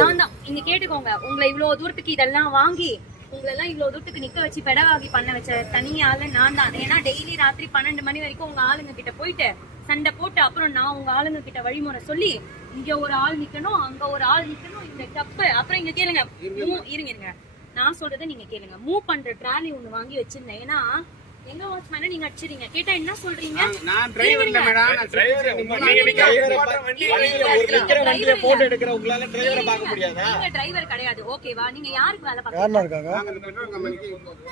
நான் தான் இங்க கேட்டுக்கோங்க. உங்களை இவ்வளவு தூரத்துக்கு இதெல்லாம் வாங்கி உங்களை எல்லாம் இவ்வளவு தூரத்துக்கு நிக்க வச்சு பெடவாகி பண்ண வச்ச தனி ஆளு நான் தான். ஏன்னா டெய்லி ராத்திரி 12 மணி வரைக்கும் உங்க ஆளுங்க கிட்ட போயிட்டு சண்டை போட்டு அப்புறம் நான் உங்க ஆளுங்க கிட்ட வழிமுறை சொல்லி இங்க ஒரு ஆள் நிக்கணும், அங்க ஒரு ஆள் நிக்கணும், இந்த கப்பு. அப்புறம் இங்க கேளுங்க, இருங்க நான் சொல்றதை நீங்க கேளுங்க. மூவ் பண்ற ட்ராலி ஒண்ணு வாங்கி வச்சிருந்தேன். ஏன்னா எங்க வாட்ச்மேன நீங்க அடிச்சிரீங்க. கேட்டா என்ன சொல்றீங்க? நான் டிரைவர் இல்ல மேடம், நான் டிரைவர். நீங்க போட்டோ எடுக்கற உங்களால டிரைவரை பார்க்க முடியாதா? நீங்க டிரைவர் கிடையாது. ஓகேவா? நீங்க யாருக்கு வேலை பார்க்கறீங்க? யாரா இருக்காங்க?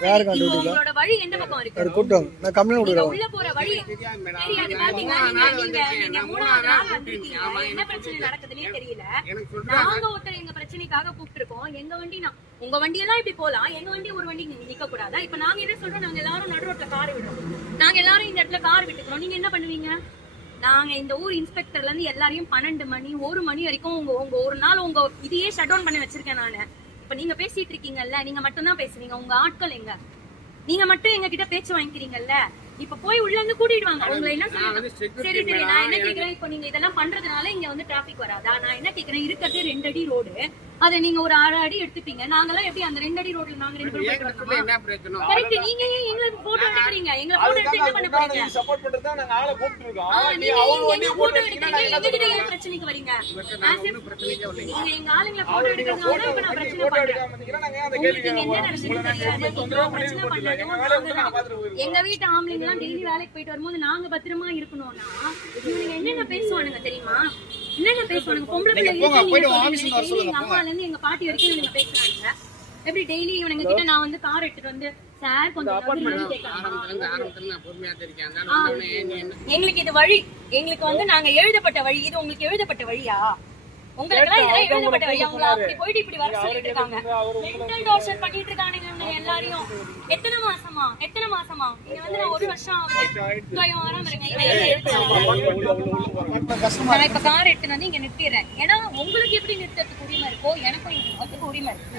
யார் கண்டுபிடிக்கல? உங்களோட வழி எந்த பக்கம் இருக்கு? ஒரு கூட்டம். நான் கம்ப்ளைன்ட் கொடுறேன். உள்ள போற வழி தெரியாது. பாத்தீங்க நீங்க மூணாவது நாள் வந்திருக்கீங்க. என்ன பிரச்சனை நடக்குதுன்னே தெரியல. நாங்க ஒருத்தர் எங்க பிரச்சனைக்காக கூப்பிட்டு இருக்கோம். எங்க வண்டி நான் உங்க வண்டி எல்லாம் இப்படி போலாம், எங்க வண்டி ஒரு வண்டி நிக்க கூடாதா? இப்ப நாங்க என்ன சொல்றோம், நாங்க எல்லாரும் நடு ரோட்ல கார் விடுறோம். நாங்க எல்லாரும் இந்த இடத்துல கார் விட்டுக்கிறோம். நீங்க என்ன பண்ணுவீங்க? நாங்க இந்த ஊர் இன்ஸ்பெக்டர்ல இருந்து எல்லாரையும் 12 மணி 1 மணி வரைக்கும் உங்க ஒரு நாள் உங்க இதையே ஷட் டவுன் பண்ணி வச்சிருக்கேன் நானு. இப்ப நீங்க பேசிட்டு இருக்கீங்கல்ல, நீங்க மட்டும் தான் பேசுறீங்க. உங்க ஆட்கள் எங்க? நீங்க மட்டும் எங்க கிட்ட பேச்சு வாங்கிக்கிறீங்கல்ல. இப்ப போய் உள்ள இருந்து கூட்டிட்டு வாங்க. உங்களை என்ன சொல்லுங்க? சரி நான் என்ன கேக்குறேன், இப்ப நீங்க இதெல்லாம் பண்றதுனால இங்க வந்து டிராபிக் வராதா? நான் என்ன கேக்குறேன், இருக்கிறது 2 அடி ரோடு, அதை நீங்க ஒரு 6 அடி எடுத்துப்பீங்க. நாங்கெல்லாம் எப்படி அந்த 2 அடி ரோட்ல நாங்க 2 பேர் என்ன பிரச்சனை? கரெக்ட். நீங்க ஏன் எங்களுக்கு போட்டோ எடுக்கறீங்க? எங்களை போட்டோ எடுத்து என்ன பண்ண போறீங்க? சப்போர்ட் பண்றதா நாங்க ஆளை கூப்பிட்டுருக்கோம். நீங்க அவங்க வண்டி போட்டோ எடுக்கறீங்க, எங்க ஏன் பிரச்சனைக்கு வரீங்க? ஒண்ணும் பிரச்சனையே இல்ல. நீங்க எங்க ஆளுங்களை போட்டோ எடுக்கறதுனால இப்ப நான் பிரச்சனை பண்றேன். நாங்க அந்த கேள்வி என்ன நடக்குது தொந்தரவு பண்ணி எங்க வீட்டு ஆம்பளைங்க எல்லாம் டெய்லி வேலைக்கு போயிட்டு வரும்போது நாங்க பத்திரமா இருக்கணும்னா இவங்க என்னென்ன பேசுவானுங்க தெரியுமா? என்னென்ன பேசுவானுங்க? பொம்பளை பிள்ளை அம்மால இருந்து எங்க பாட்டி வரைக்கும் இவங்க பேசுறாங்க. எப்படி டெய்லி இவனுங்க கிட்ட நான் வந்து கார் எடுத்துட்டு வந்து சார் கொஞ்சம் எங்களுக்கு இது வழி, எங்களுக்கு வந்து நாங்க எழுதப்பட்ட வழி, இது உங்களுக்கு எழுதப்பட்ட வழியா? உங்களுக்கு எல்லாம் எழுதப்பட்ட வழி. அவங்க அப்படி போயிட்டு இப்படி வர சொல்லிட்டு இருக்காங்க. மென்டல் டார்ச்சர் பண்ணிட்டு இருக்கானுங்க எல்லாரையும். எத்தனை மாசமா நீங்க வந்து நான் 1 வருஷம் வராம இருங்க. நான் இப்ப கார் எடுத்துட்டு வந்து இங்க நிறுத்திடுறேன். ஏன்னா உங்களுக்கு எப்படி நிறுத்தத்துக்கு உரிமை இருக்கோ எனக்கும் அதுக்கு உரிமை இருக்கு.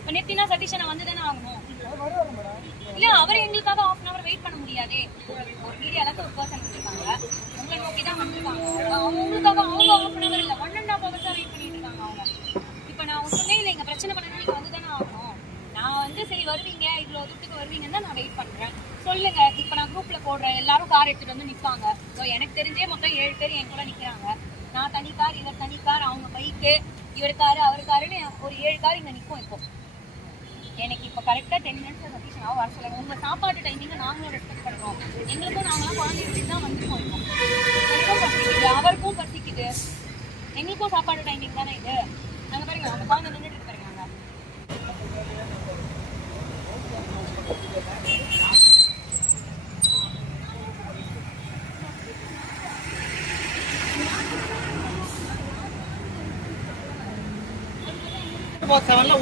இப்ப நிறுத்தினா சதீஷ் நான் வந்துதானே ஆகணும். இல்ல அவர் எங்களுக்காக 1/2 hour வெயிட் பண்ண முடியாதே. ஒரு மீடியால ஒரு பர்சன் வந்திருக்காங்க, உங்களை நோக்கி தான் வந்திருக்காங்க. அவங்களுக்காக அவங்க 1/2 hour இல்ல 1.5 hours தான் வெயிட் பண்ணிட்டு இருக்காங்க அவங்க. இப்ப நான் ஒண்ணுமே இல்லை, இங்க பிரச்சனை பண்ணா நீங்க வந்துதானே ஆகணும். நான் வந்து சரி வருவீங்க, இவ்வளவு தூரத்துக்கு வருவீங்கன்னு தான் நான் வெயிட் பண்றேன். சொல்லுங்க. இப்ப நான் குரூப்ல போடுறேன், எல்லாரும் கார் எடுத்துட்டு வந்து நிப்பாங்க. எனக்கு தெரிஞ்சே மொத்தம் 7 பேர் என் கூட நிக்கிறாங்க. நான் தனி கார், இவர் தனி கார், அவங்க பைக்கு, இவர் காரு, அவர் காருன்னு ஒரு 7 கார் இங்க நிக்கும். இப்போ எனக்கு இப்ப கரெக்டா 10 minutes சதீஷ் நான் வர சொல்லுங்க. உங்க சாப்பாட்டு டைமிங்க நாங்களும் ரெஸ்பெக்ட் பண்றோம். எங்களுக்கும் நாங்களாம் குழந்தை வச்சுட்டு தான் வந்துருக்கோம். எனக்கும் பசிக்குது, அவருக்கும் பசிக்குது, எங்களுக்கும் சாப்பாடு டைமிங் தானே இது. நாங்க பாருங்க அவங்க குழந்தை நின்றுட்டு பாருங்க.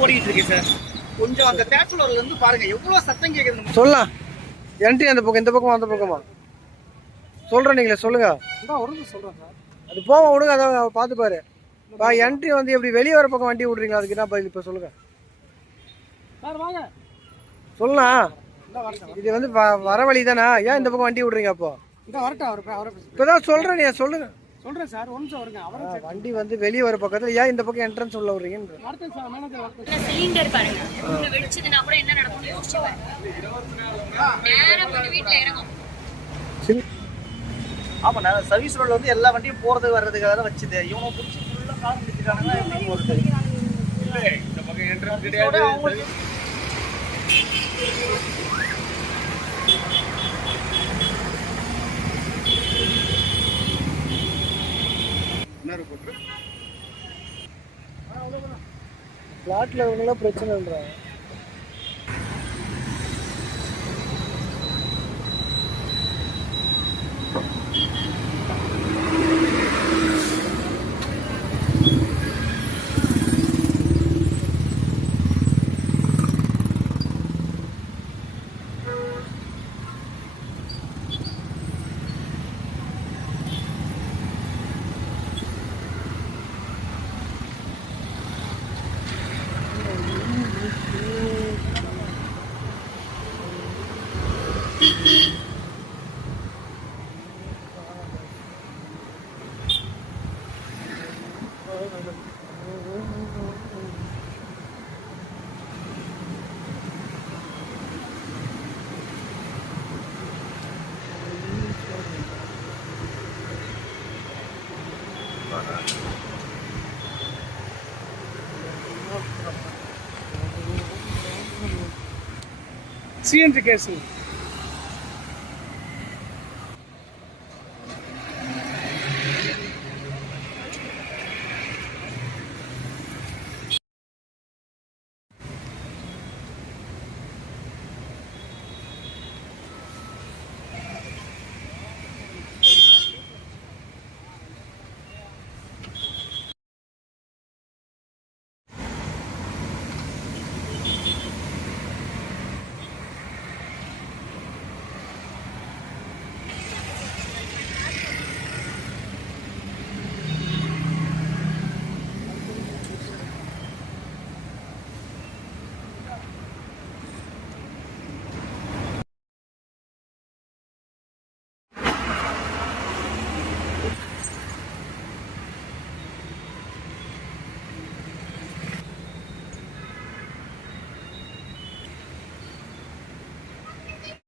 ஓடிட்டு இருக்கு சார். கொஞ்சம் அந்த தேட்டர்ல இருந்து பாருங்க எவ்வளவு சத்தம் கேக்குது. சொல்லலாம். என்ட்ரி அந்த பக்கம், இந்த பக்கமா அந்த பக்கமா சொல்றேன். நீங்களே சொல்லுங்க. சொல்றேன் சார். அது போக விடுங்க, அதை பார்த்து பாரு. என்ட்ரி வந்து எப்படி வெளியே வர பக்கம் வண்டி விடுறீங்களா? அதுக்கு என்ன பதில் இப்ப சொல்லுங்க சார். வாங்க சொல்லலாம். இது வந்து வர வழி தானே, ஏன் இந்த பக்கம் வண்டி விடுறீங்க? அப்போ இப்பதான் சொல்றேன், நீ சொல்லுங்க. சொல்றேன் சார், ஒரு நிமிஷம் வருங்க. வண்டி வந்து வெளியே வர பக்கத்துல ஏன் இந்த பக்கம் என்ட்ரன்ஸ் உள்ள விடுறீங்க? சிலிண்டர் பாருங்க, உள்ள வெடிச்சதுனா கூட என்ன நடக்கும்னு யோசிச்சு பாருங்க. நேரா போய் வீட்ல இறங்கும். ஆமா, நான் சர்வீஸ் ரோட்ல வந்து எல்லா வண்டியும் போறது வர்றதுக்காக தான் வச்சது. இவங்க புடிச்சு ஃபுல்லா கார் நிறுத்திட்டாங்க. எப்படி வருது? இல்ல இந்த பக்கம் என்ட்ரன்ஸ் கிடையாது. பிளாட்ல இவங்களாம் பிரச்சனைன்றாங்க. CNG gas